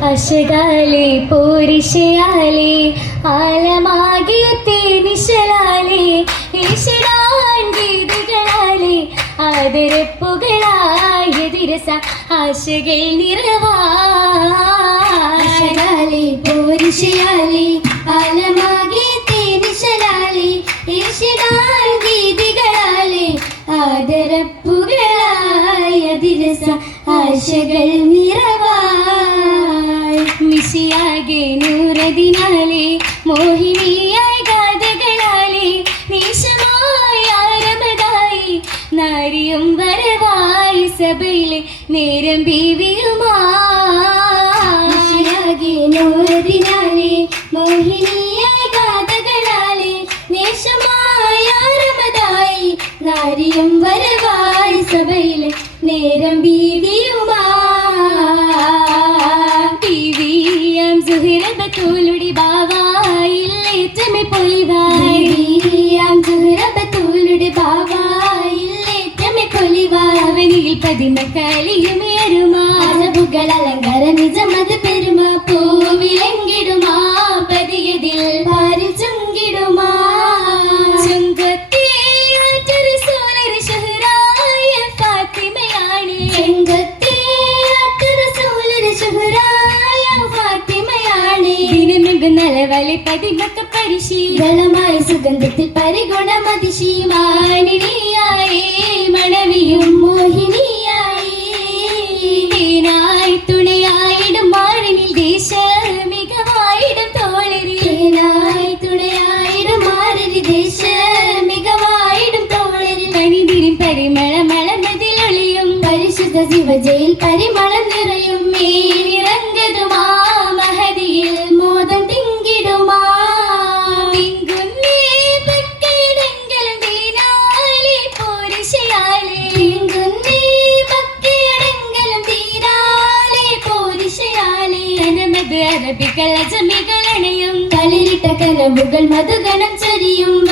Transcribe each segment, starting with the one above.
അശകാലെ പോരിശയാലെ ആലമാകിയത്തെ നിശലാലെ ഈശ്വരാൻ ആദരപ്പുകളായതിരസ ആശകൾ നിറവാശകാലെ പോരിശയാലെ ആലമാകിയത്തെ നിശലാലെ ഈശ്വരാൻ ആദരപ്പുകളായതിരസ ആശകൾ നിറവായി നാരിയും വരവായി സഭയിലെ നേരം ബീവിയുമാകെ നൂറതിനാലെ മോഹിനിയായ ഗാഥകളാലെ നേശമായ രമതായി നാരിയും വരവായി സഭയിലെ നേരം ബീവിയാം ഫാത്തിമയാണ്. ചുങ്കത്തേ മറ്റൊരു സോലരി ഷഹറായ ഫാത്തിമയാണ്. ദിനമെങ്കും നലവലി പതിമക്ക പരിശീലനമായ സുഗന്ധത്തിൽ പരിഗുണമതിശി. മാനിനിയായി മണവിയും മോഹിനിയായി ശിവജയിൽ പരിമളം നിറയും മേലിറങ്ങതുമാ മഹതിയിൽ മോദം തിങ്കിടുമാ. അറബികൾ അജമികൾ അണയും. കളിരിട്ട കനവുകൾ മധുഗണം ചൊരിയും.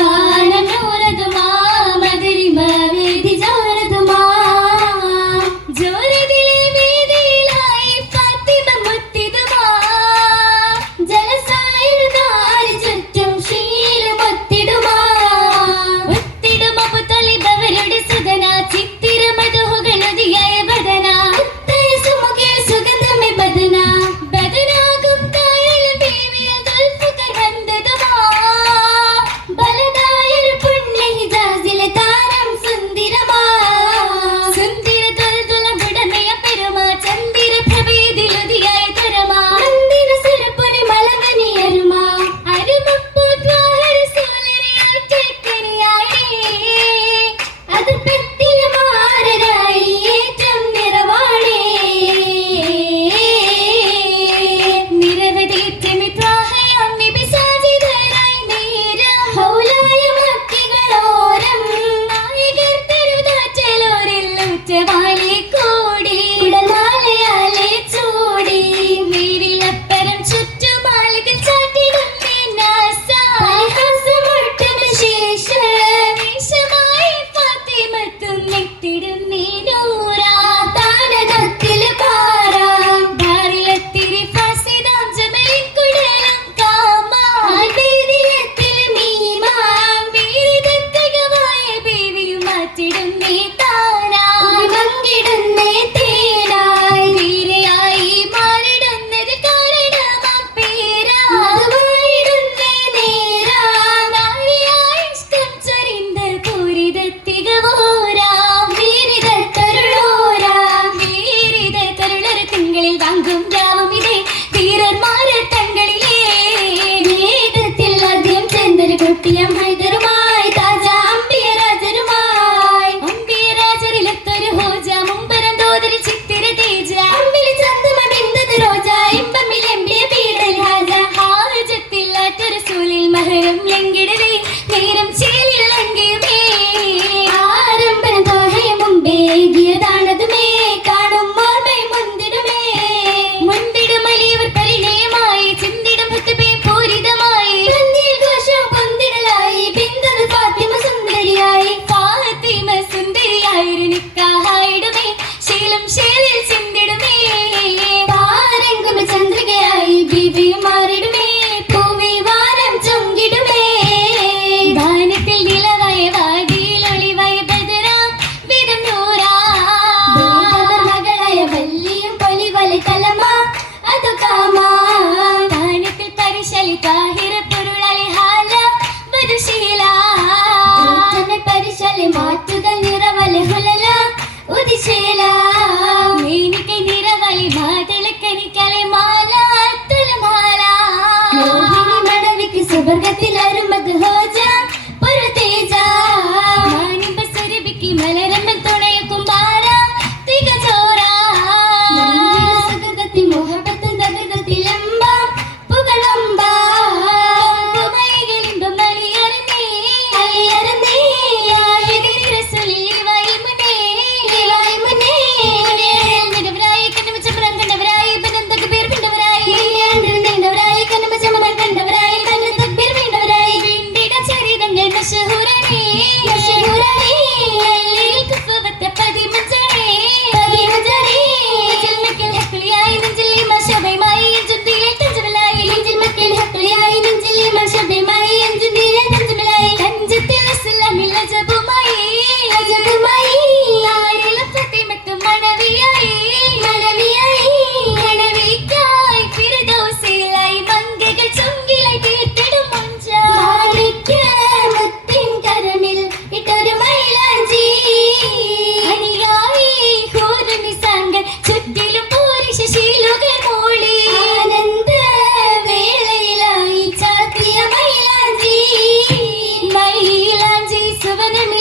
enemy.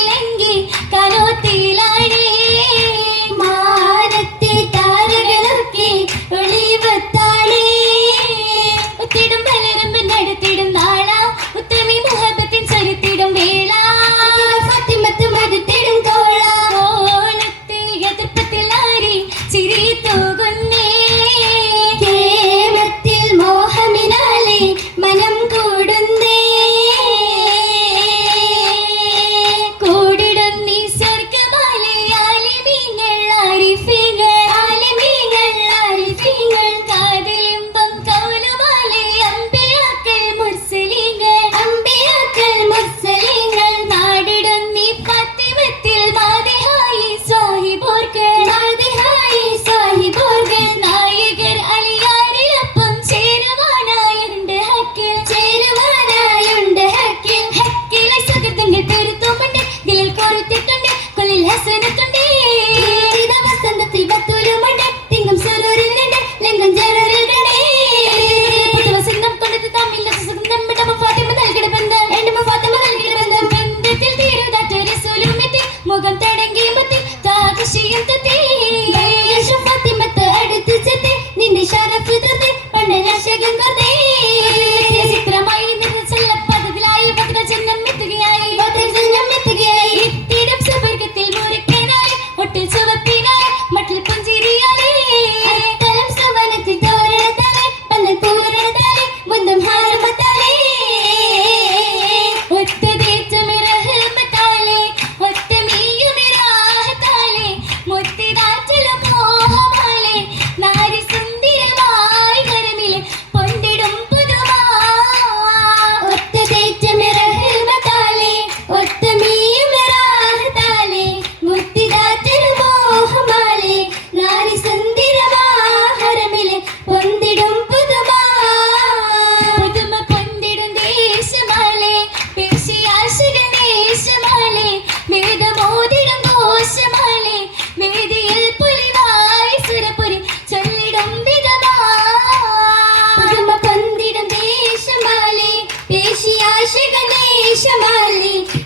Charlie.